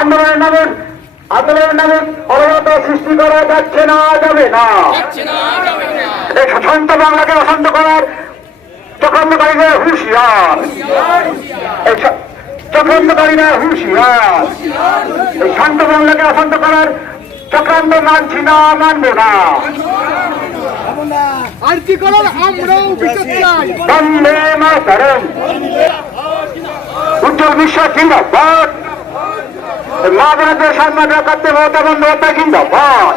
আন্দোলনের নামে আন্দোলনের নামে অবরত সৃষ্টি করা যাচ্ছে না যাবে না। এই শান্ত বাংলাকে অশান্ত করার চক্রান্তকারীদের হুঁশিয়ার। চক্রান্তকারীরা হুঁশিয়ার। এই শান্ত বাংলাকে অশান্ত করার চক্রান্ত মানছি না মানব না। আর কি করার? আমরাও বিচার চাই। বন্দে মাতরম। উজ্জ্বল বিশ্বাস জিন্দাবাদ। মা বোনদের রক্ষার্থে মমতা বন্দ্যোপাধ্যায় জিন্দাবাদ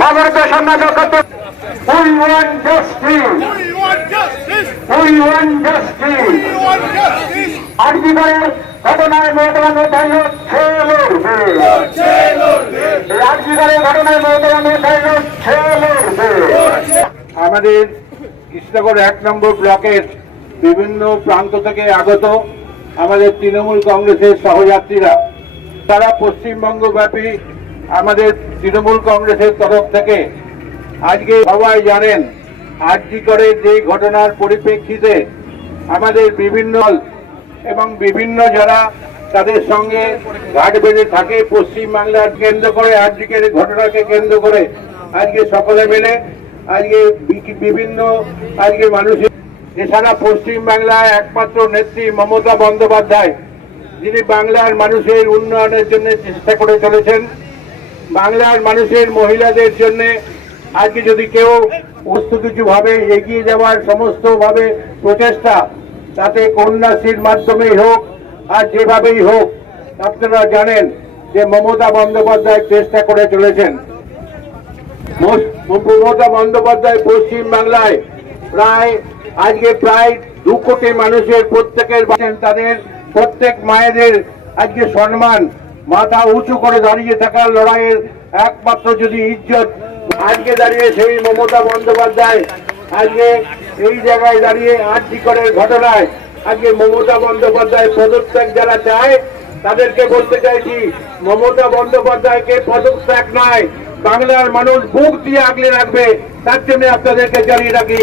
মা বোনদের সম্মান রক্ষার্থে We want justice. We want justice. আরবি করে? ঘটনায় মমতা বন্দ্যোপাধ্যায় করে? ঘটনায় মমতা বন্দ্যোপাধ্যায় আমাদের কৃষ্ণনগর এক নম্বর ব্লকের বিভিন্ন প্রান্ত থেকে আগত আমাদের তৃণমূল কংগ্রেসের সহযাত্রীরা, তারা পশ্চিমবঙ্গব্যাপী আমাদের তৃণমূল কংগ্রেসের তরফ থেকে আজকে সবাই জানেন আরজি করে যে ঘটনার পরিপ্রেক্ষিতে আমাদের বিভিন্ন এবং বিভিন্ন যারা তাদের সঙ্গে ঘাট বেঁধে থাকে, পশ্চিমবাংলার কেন্দ্র করে আরজিকের ঘটনাকে কেন্দ্র করে আজকে সকলে মিলে আজকে বিভিন্ন আজকে মানুষের এছাড়া পশ্চিম বাংলায় একমাত্র নেত্রী মমতা বন্দ্যোপাধ্যায়, যিনি বাংলার মানুষের উন্নয়নের জন্য চেষ্টা করে চলেছেন। বাংলার মানুষের মহিলাদের জন্য আজকে যদি কেউ বস্তু কিছু ভাবে এগিয়ে যাওয়ার সমস্ত ভাবে প্রচেষ্টা, তাতে কন্যাশ্রীর মাধ্যমেই হোক আর যেভাবেই হোক, আপনারা জানেন যে মমতা বন্দ্যোপাধ্যায় চেষ্টা করে চলেছেন। মমতা বন্দ্যোপাধ্যায় পশ্চিম বাংলায় প্রায় আজকে প্রায় দু কোটি মানুষের প্রত্যেকের তাদের প্রত্যেক মায়েদের আজকে সম্মান, মাথা উঁচু করে দাঁড়িয়ে থাকার লড়াইয়ের একমাত্র যদি ইজ্জত, আজকে দাঁড়িয়ে সেই মমতা বন্দ্যোপাধ্যায়, আজকে এই জায়গায় দাঁড়িয়ে আর্থিকরের ঘটনায় আজকে মমতা বন্দ্যোপাধ্যায় পদত্যাগ যারা চায়, তাদেরকে বলতে চাইছি, মমতা বন্দ্যোপাধ্যায়কে পদত্যাগ নয়, বাংলার মানুষ বুক দিয়ে আগলে রাখবে, তার জন্য আপনাদেরকে জানিয়ে রাখি